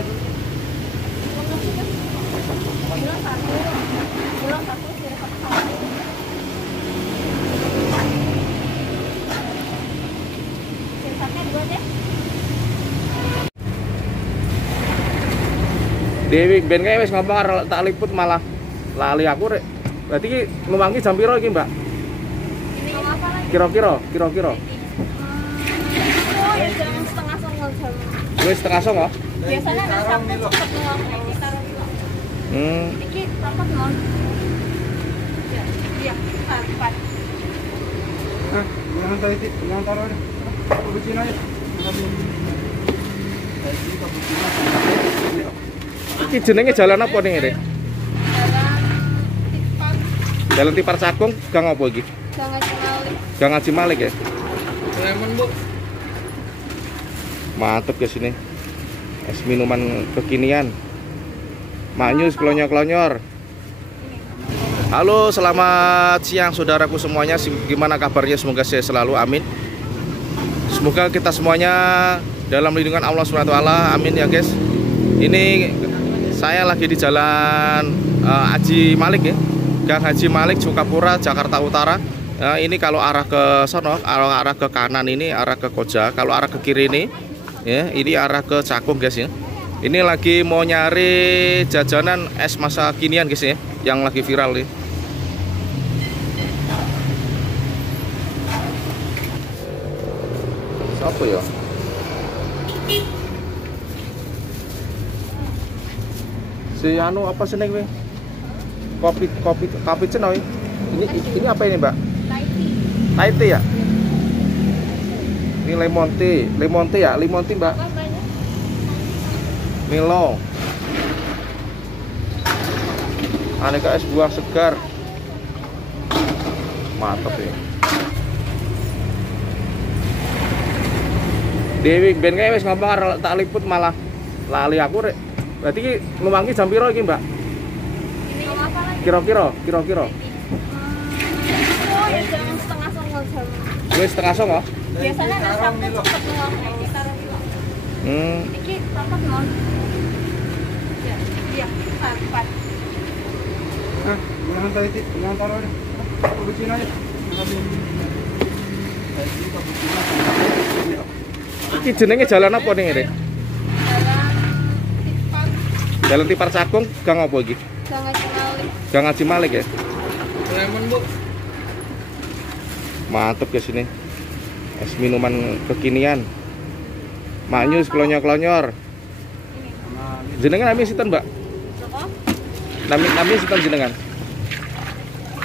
itu? Bulan satu sirip satu. Siripnya 2 deh. Dewi ben kae wis ngomong arep tak liput malah lali aku rek. Berarti ki ngomongki jam piro iki, Mbak? Ini apa lagi? Kira-kira. Oh ya jam setengah 9 jam. Wis setengah 9. Biasanya ada Sabtu cepet nuang ini taruh di luar. Iki rapat non. Ya, iya, rapat. Jangan taruh aja. Cappuccino aja. Iki jenenge jalan apa ning rek? Jalan Tipar, Jalan Tipar Cakung, gang apa iki? Gang Haji Malik. Gang Haji Malik ya? Lemon, Bu. Mantep ke sini. Es minuman kekinian. Manyus klonyor-klonyor. Halo, selamat siang saudaraku semuanya. Gimana kabarnya? Semoga sehat selalu. Amin. Semoga kita semuanya dalam lindungan Allah SWT. Amin ya guys. Ini saya lagi di jalan Haji Malik ya. Gang Haji Malik, Sukapura, Jakarta Utara. Ini kalau arah ke sono, kalau arah ke kanan ini arah ke Koja. Kalau arah ke kiri ini ya, ini arah ke Cakung guys ya. Ini lagi mau nyari jajanan es masa kinian guys ya, yang lagi viral nih. Siapa ya? Si anu apa sih nih? Kopi cenoy. Ini apa ini, Mbak? Thai tea ya? Ini lemon tea ya, lemon tea Mbak. Milo. Aneka es buah segar. Mantap ya. Dewi ben kae wis ngomong arep tak liput malah lali aku rek. Berarti ki ngomongki jam piro iki, Mbak? Ini apa lagi? Kira-kira. Oh ya jam setengah 9 jam. Wis setengah 9. Biasanya ada Sabtu cepet nuang ini taruh di luar. Iki rapat non. Ya, iya, rapat. Jangan taruh aja. Cappuccino aja. Iki jenenge jalan apa ning rek? Jalan Tipar, Jalan Tipar Cakung, gang apa iki? Gang Haji Malik. Gang Haji Malik ya? Lemon, Bu. Mantep ke sini. Es minuman kekinian. Manyus klonyor-klonyor. Jenengan nami sinten, Mbak? Apa? Nami sinten jenengan?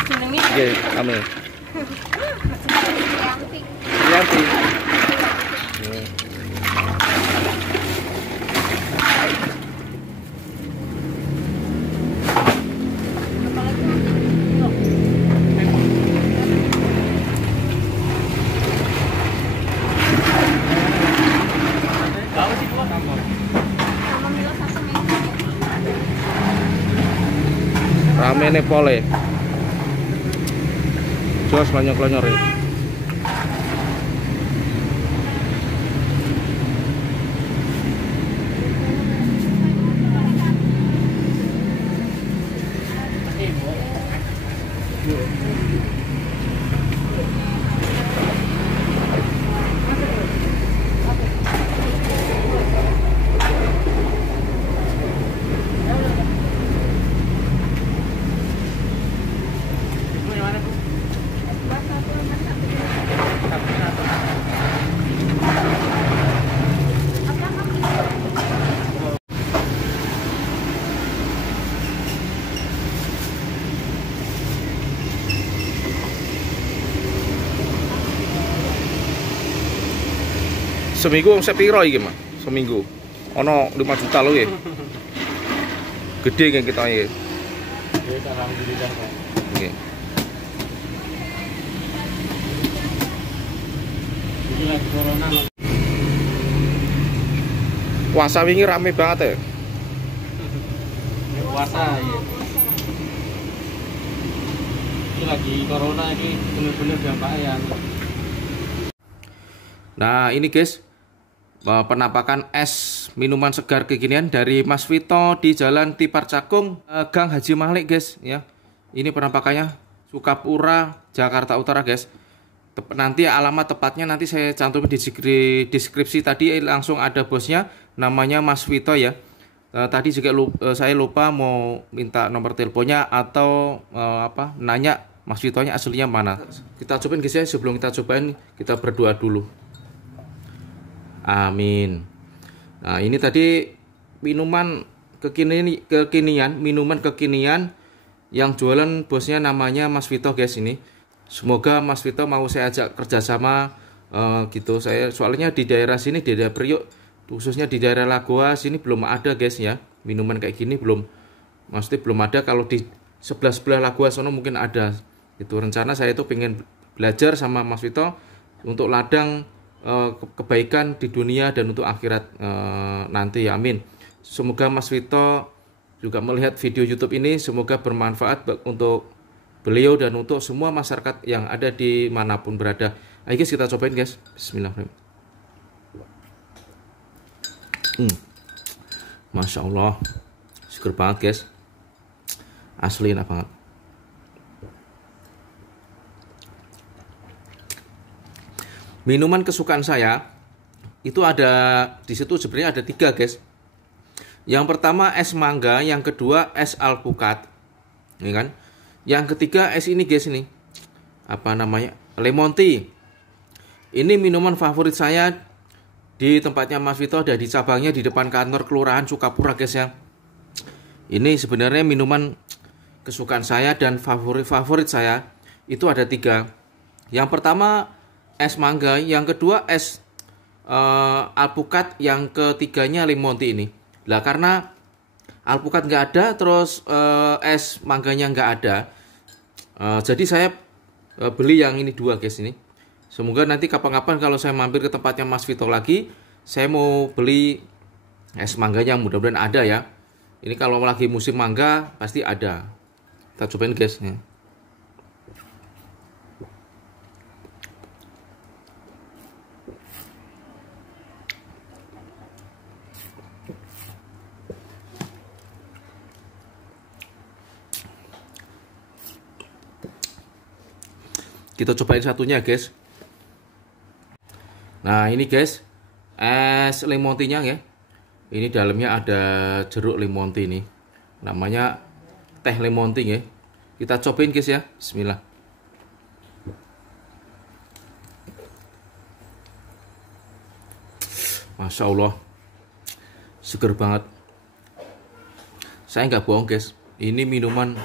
Jenenge Nggih, nami. Yanti. Yanti. Sama Milo satu nih. Rame nih pole. Jos klonyor-klonyor ya. Seminggu omset piro iki, Mas? Seminggu. Ono 5 juta lho ya. Gede kan kita iki. Alhamdulillah. Oke. Ini lagi corona. Puasa wingi rame banget ya. Puasa ya. Ini lagi corona ini bener-bener dampaknya. Nah, ini guys. penampakan es minuman segar kekinian dari Mas Vito di Jalan Tipar Cakung, Gang Haji Malik guys ya. Ini penampakannya Sukapura, Jakarta Utara guys. Nanti alamat tepatnya nanti saya cantumin di deskripsi tadi, langsung ada bosnya namanya Mas Vito ya. Tadi juga saya lupa mau minta nomor teleponnya atau nanya Mas Vitonya aslinya mana. Kita cobain guys ya, sebelum kita cobain kita berdoa dulu. Amin. Nah, ini tadi minuman kekinian yang jualan bosnya namanya Mas Vito guys ini. Semoga Mas Vito mau saya ajak kerjasama gitu. Saya soalnya di daerah sini, di daerah Priok, khususnya di daerah Lagoa sini belum ada guys ya. Minuman kayak gini belum, maksudnya belum ada. Kalau di sebelah Lagoa sono mungkin ada. Itu rencana saya itu pengen belajar sama Mas Vito untuk ladang kebaikan di dunia dan untuk akhirat nanti ya, amin. Semoga Mas Vito juga melihat video YouTube ini, semoga bermanfaat untuk beliau dan untuk semua masyarakat yang ada di manapun berada. Ayo guys, kita cobain guys. Bismillahirrahmanirrahim. Masya Allah, seger banget guys, asli enak banget. Minuman kesukaan saya itu ada di situ, sebenarnya ada 3 guys. Yang pertama es mangga, yang kedua es alpukat, ini kan. Yang ketiga es ini guys, ini apa namanya, lemon tea. Ini minuman favorit saya di tempatnya Mas Vito, ada di cabangnya di depan kantor Kelurahan Sukapura guys ya. Ini sebenarnya minuman kesukaan saya dan favorit saya itu ada 3. Yang pertama es mangga, yang kedua es alpukat, yang ketiganya lemon tea ini. Lah karena alpukat nggak ada, terus es mangganya nggak ada, jadi saya beli yang ini 2 guys ini. Semoga nanti kapan-kapan kalau saya mampir ke tempatnya Mas Vito lagi, saya mau beli es mangganya, mudah-mudahan ada ya. Ini kalau lagi musim mangga pasti ada. Kita cobain guys ya. Kita cobain satunya guys. Nah ini guys, es lemon tea-nya ya. Ini dalamnya ada jeruk lemon tea ini. Namanya teh lemon tea ya. Kita cobain guys ya. Bismillah. Masya Allah, seger banget. Saya nggak bohong guys, ini minuman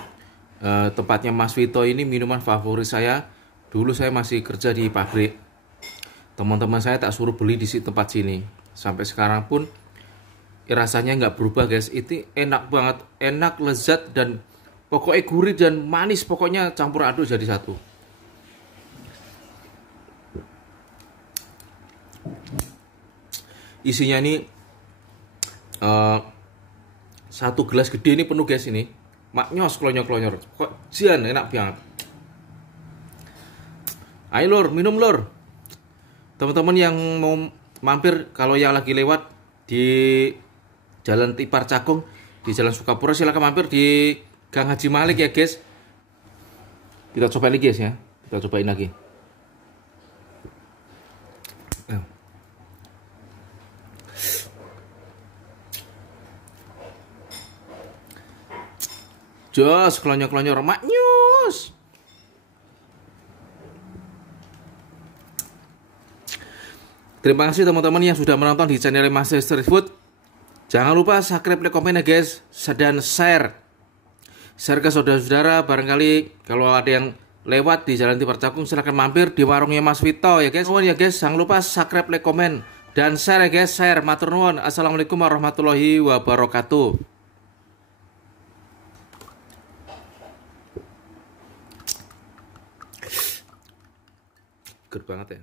tempatnya Mas Vito ini minuman favorit saya. Dulu saya masih kerja di pabrik, teman-teman saya tak suruh beli di tempat sini. Sampai sekarang pun rasanya nggak berubah guys. Itu enak banget, enak, lezat, dan pokoknya gurih dan manis, pokoknya campur aduk jadi satu. Isinya ini 1 gelas gede ini penuh guys ini. Maknyos klonyor-klonyor, kok jian enak banget. Ayo lor, minum lor. Teman-teman yang mau mampir, kalau yang lagi lewat di Jalan Tipar Cakung, di Jalan Sukapura, silakan mampir di Gang Haji Malik ya guys. Kita cobain lagi guys ya. Kita cobain lagi. Jos, klonyor-klonyor, maknyus. Terima kasih teman-teman yang sudah menonton di channel Master Street Food. Jangan lupa subscribe, like, komen ya guys, dan share ke saudara-saudara. Barangkali kalau ada yang lewat di Jalan Tipar Cakung, silahkan mampir di warungnya Mas Vito ya guys. Ya guys, jangan lupa subscribe, like, komen, dan share ya guys. Share, matur nuwun. Assalamualaikum warahmatullahi wabarakatuh. Good banget ya.